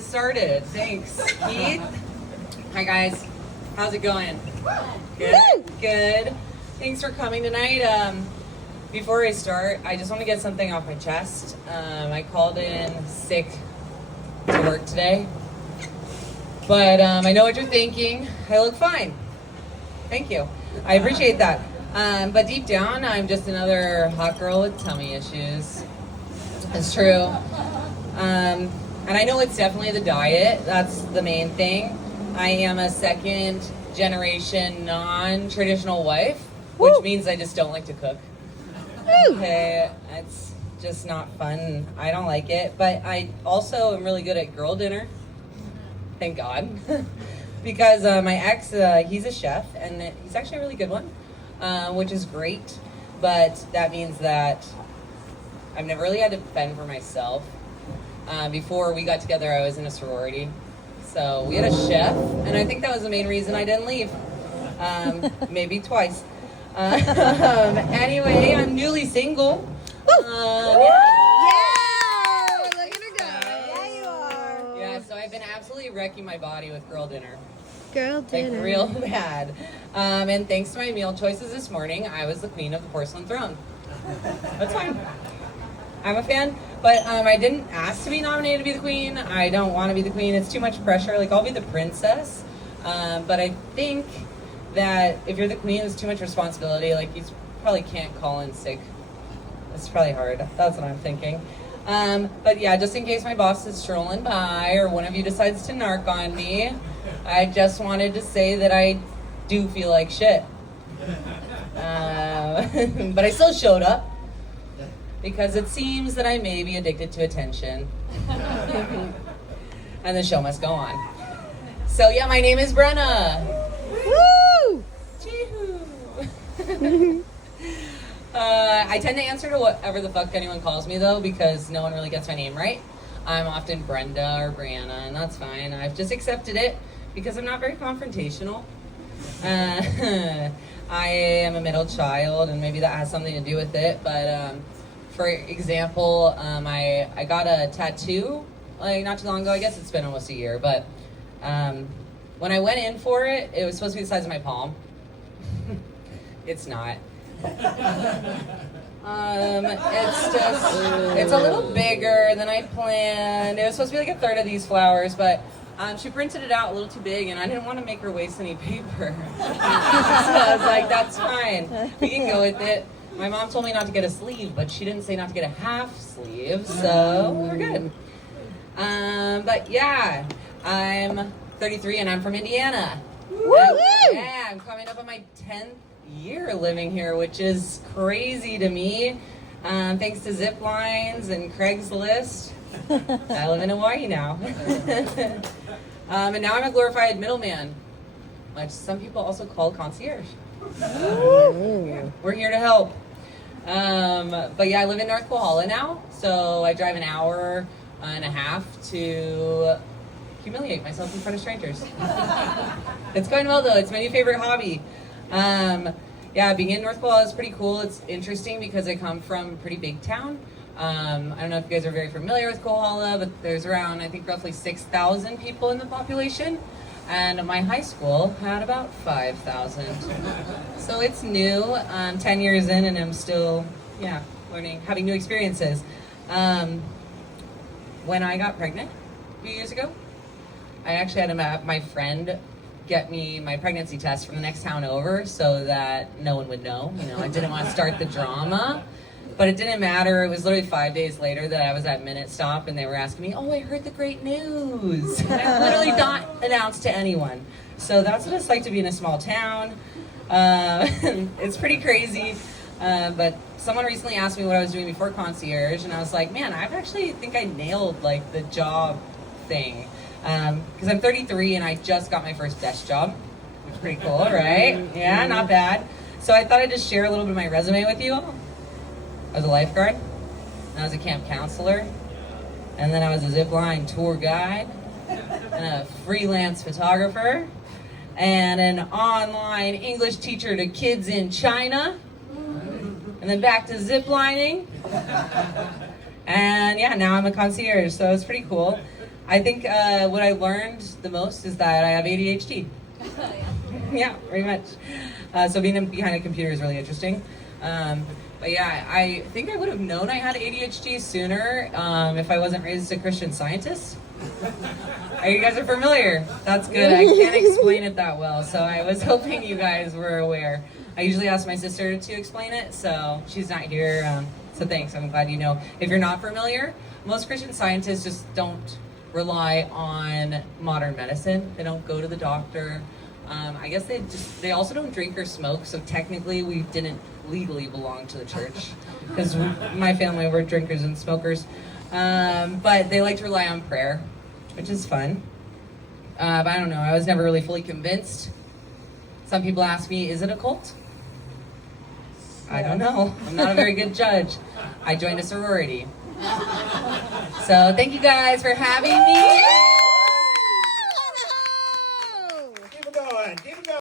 Started. Thanks, Keith. Hi guys, how's it going? Good. Good. Thanks for coming tonight. Before I start, I just want to get something off my chest. I called in sick to work today, but I know what you're thinking. I look fine. Thank you. I appreciate that. But deep down, I'm just another hot girl with tummy issues. It's true. And I know it's definitely the diet. That's the main thing. I am a second generation non-traditional wife, which means I just don't like to cook. Okay, it's just not fun. I don't like it. But I also am really good at girl dinner. Thank God. Because my ex, he's a chef, and he's actually a really good one, which is great. But that means that I've never really had to fend for myself. Before we got together, I was in a sorority. So we had a chef, and I think that was the main reason I didn't leave. Maybe twice. Anyway, I'm newly single. Yeah, look at her go. Yeah, you are. Yeah, so I've been absolutely wrecking my body with girl dinner. Girl dinner. Like real bad. And thanks to my meal choices this morning, I was the queen of the porcelain throne. That's fine. I'm a fan, but I didn't ask to be nominated to be the queen. I don't want to be the queen. It's too much pressure. Like, I'll be the princess. But I think that if you're the queen, it's too much responsibility. Like, you probably can't call in sick. It's probably hard. That's what I'm thinking. But yeah, just in case my boss is strolling by or one of you decides to narc on me, I just wanted to say that I do feel like shit. But I still showed up. Because it seems that I may be addicted to attention. And the show must go on. So yeah, my name is Brenda. Woo! Chee-hoo. I tend to answer to whatever the fuck anyone calls me though, because no one really gets my name right. I'm often Brenda or Brianna, and that's fine. I've just accepted it because I'm not very confrontational. I am a middle child, and maybe that has something to do with it, but for example, I got a tattoo like not too long ago. I guess it's been almost a year, but when I went in for it, it was supposed to be the size of my palm. It's not. It's a little bigger than I planned. It was supposed to be like a third of these flowers, but she printed it out a little too big, and I didn't want to make her waste any paper. So I was like, that's fine. We can go with it. My mom told me not to get a sleeve, but she didn't say not to get a half sleeve, so we're good. But yeah, I'm 33 and I'm from Indiana. Yeah, I'm coming up on my 10th year living here, which is crazy to me. Thanks to zip lines and Craigslist, I live in Hawaii now. And now I'm a glorified middleman, which some people also call concierge. We're here to help. But yeah, I live in North Kohala now, so I drive an hour and a half to humiliate myself in front of strangers. It's going well though. It's my new favorite hobby. Yeah, being in North Kohala is pretty cool. It's interesting because I come from a pretty big town. I don't know if you guys are very familiar with Kohala, but there's around, I think, roughly 6,000 people in the population. And my high school had about 5,000. So it's new. 10 years in, and I'm still, learning, having new experiences. When I got pregnant a few years ago, I actually had to have my friend get me my pregnancy test from the next town over so that no one would know. You know, I didn't want to start the drama. But it didn't matter. It was literally 5 days later that I was at Minute Stop, and they were asking me, "Oh, I heard the great news." And I literally not announced to anyone. So that's what it's like to be in a small town. It's pretty crazy. But someone recently asked me what I was doing before concierge, and I was like, man, I actually think I nailed like the job thing. Because I'm 33 and I just got my first desk job, which is pretty cool, right? Yeah, not bad. So I thought I'd just share a little bit of my resume with you all. I was a lifeguard, and I was a camp counselor, and then I was a zipline tour guide, and a freelance photographer, and an online English teacher to kids in China, and then back to ziplining, and yeah, now I'm a concierge, so it's pretty cool. I think what I learned the most is that I have ADHD. Yeah, very much. So being behind a computer is really interesting. But yeah, I think I would have known I had ADHD sooner if I wasn't raised a Christian Scientist. You guys are familiar. That's good. I can't explain it that well, so I was hoping you guys were aware. I usually ask my sister to explain it, so she's not here. So thanks. I'm glad you know. If you're not familiar, most Christian Scientists just don't rely on modern medicine. They don't go to the doctor. I guess they also don't drink or smoke, so technically we didn't legally belong to the church because my family were drinkers and smokers. But they like to rely on prayer, which is fun. But I don't know, I was never really fully convinced. Some people ask me, is it a cult? I don't know. I'm not a very good judge. I joined a sorority. So thank you guys for having me. Keep it going. Keep it going.